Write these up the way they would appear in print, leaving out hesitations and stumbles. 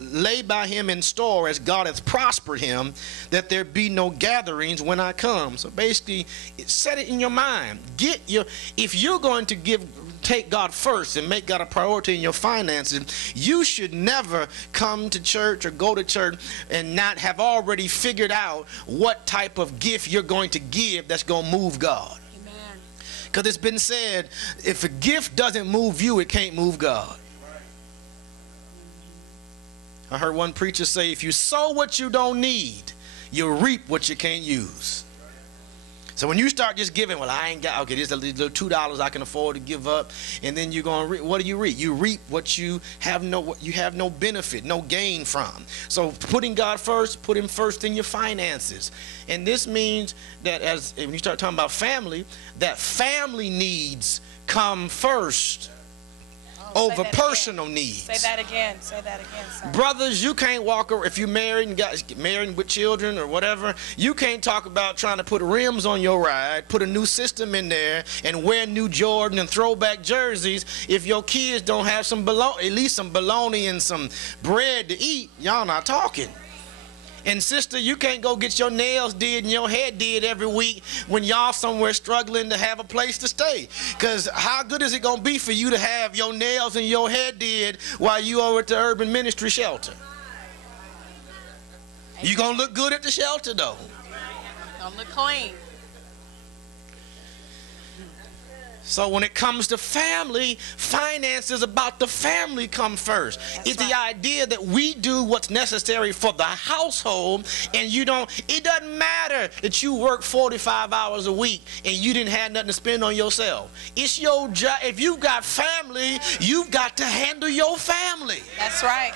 lay by him in store as God hath prospered him, that there be no gatherings when I come. So basically, set it in your mind. If you're going to take God first and make God a priority in your finances, you should never come to church or go to church and not have already figured out what type of gift you're going to give that's going to move God. Because it's been said, if a gift doesn't move you, it can't move God. I heard one preacher say, if you sow what you don't need, you'll reap what you can't use. So when you start just giving, well, I ain't got, okay, this is a little $2 I can afford to give up, and then you're going to reap. What do you reap? You reap what you have no benefit, no gain from. So putting God first, put him first in your finances. And this means that when you start talking about family, that family needs come first over personal needs. Say that again. Say that again, sir. Brothers, you can't walk, or if you're married and got married with children or whatever, you can't talk about trying to put rims on your ride, put a new system in there, and wear new Jordan and throwback jerseys if your kids don't have at least some bologna and some bread to eat. Y'all not talking. And sister, you can't go get your nails did and your hair did every week when y'all somewhere struggling to have a place to stay. Because how good is it going to be for you to have your nails and your hair did while you over at the Urban Ministry Shelter? You going to look good at the shelter, though. Don't look clean. So when it comes to family, finance is about the family come first. It's the idea that we do what's necessary for the household, and it doesn't matter that you work 45 hours a week and you didn't have nothing to spend on yourself. It's your job. If you've got family, you've got to handle your family. That's right.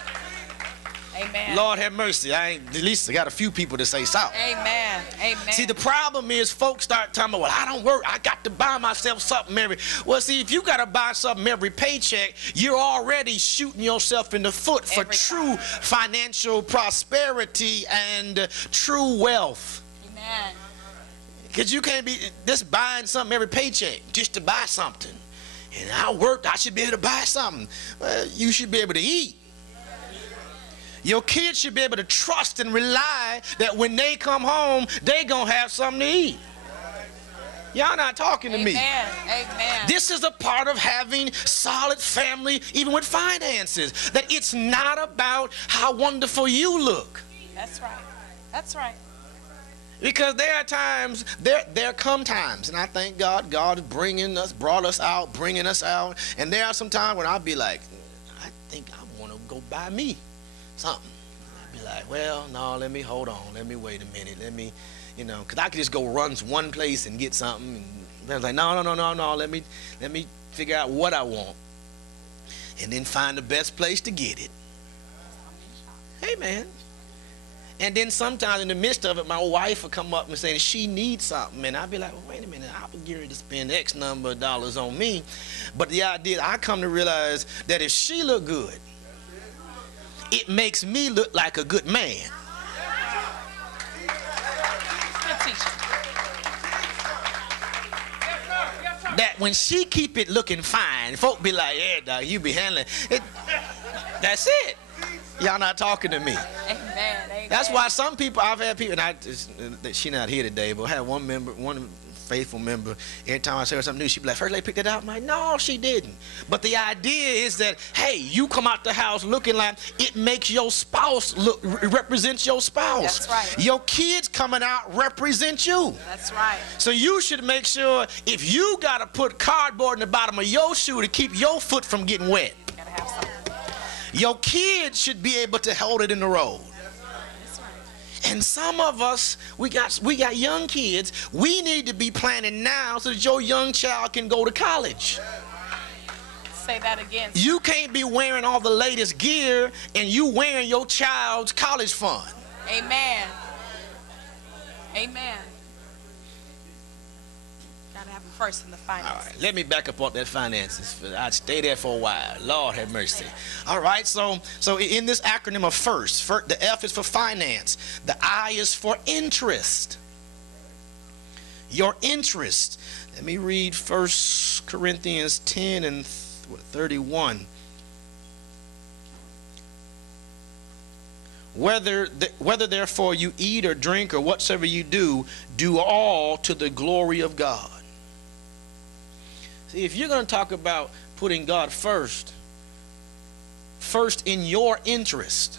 Amen. Lord have mercy. At least I got a few people to say so. Amen. Amen. See, the problem is folks start talking about, well, I don't work. I got to buy myself something every. Well, see, if you got to buy something every paycheck, you're already shooting yourself in the foot for true financial prosperity and true wealth. Amen. Because you can't be just buying something every paycheck just to buy something. And I worked, I should be able to buy something. Well, you should be able to eat. Your kids should be able to trust and rely that when they come home, they going to have something to eat. Y'all not talking to me. Amen. This is a part of having solid family, even with finances. That it's not about how wonderful you look. That's right. That's right. Because there are times, there come times, and I thank God, God is brought us out, bringing us out. And there are some times when I'll be like, I think I want to go buy me something. I'd be like, well, no, hold on, let me wait a minute, because I could just go run one place and get something. And I was like, no, let me figure out what I want, and then find the best place to get it. Hey, man. And then sometimes in the midst of it, my wife will come up and say she needs something, and I'll be like, well, wait a minute, I was getting ready to spend X number of dollars on me. But the idea, I come to realize that if she look good, it makes me look like a good man. Good teacher. That when she keep it looking fine, folk be like, yeah, dog, you be handling it. That's it. Y'all not talking to me. Amen. That's why some people, I've had people, and she not here today, but I had one faithful member, every time I say her something new, she'd be like, First Lady picked it out. I'm like, no, she didn't. But the idea is that, hey, you come out the house looking like it makes your spouse look, represents your spouse. That's right. Your kids coming out represent you. That's right. So you should make sure if you got to put cardboard in the bottom of your shoe to keep your foot from getting wet, You gotta have something. your kids should be able to hold it in the road. And some of us, we got young kids. We need to be planning now so that your young child can go to college. Say that again. You can't be wearing all the latest gear and you wearing your child's college fund. Amen. Amen. Gotta have them first in the finances. All right, let me back up on that finances. I'd stay there for a while. Lord have mercy. All right, so in this acronym of first, the F is for finance. The I is for interest. Your interest. Let me read 1 Corinthians 10 and 31. Whether therefore you eat or drink or whatsoever you do, do all to the glory of God. See, if you're going to talk about putting God first in your interest,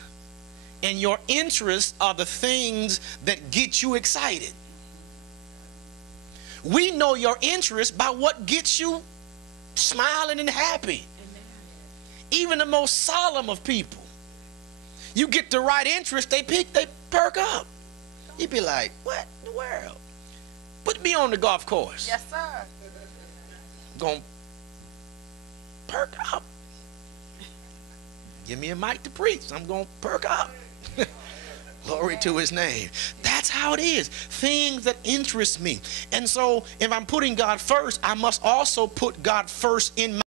and your interests are the things that get you excited. We know your interest by what gets you smiling and happy. Amen. Even the most solemn of people, you get the right interest, they perk up. You'd be like, what in the world? Put me on the golf course. Yes, sir. Gonna perk up. Give me a mic to preach. I'm gonna perk up. Glory to his name. That's how it is. Things that interest me. And so if I'm putting God first, I must also put God first in my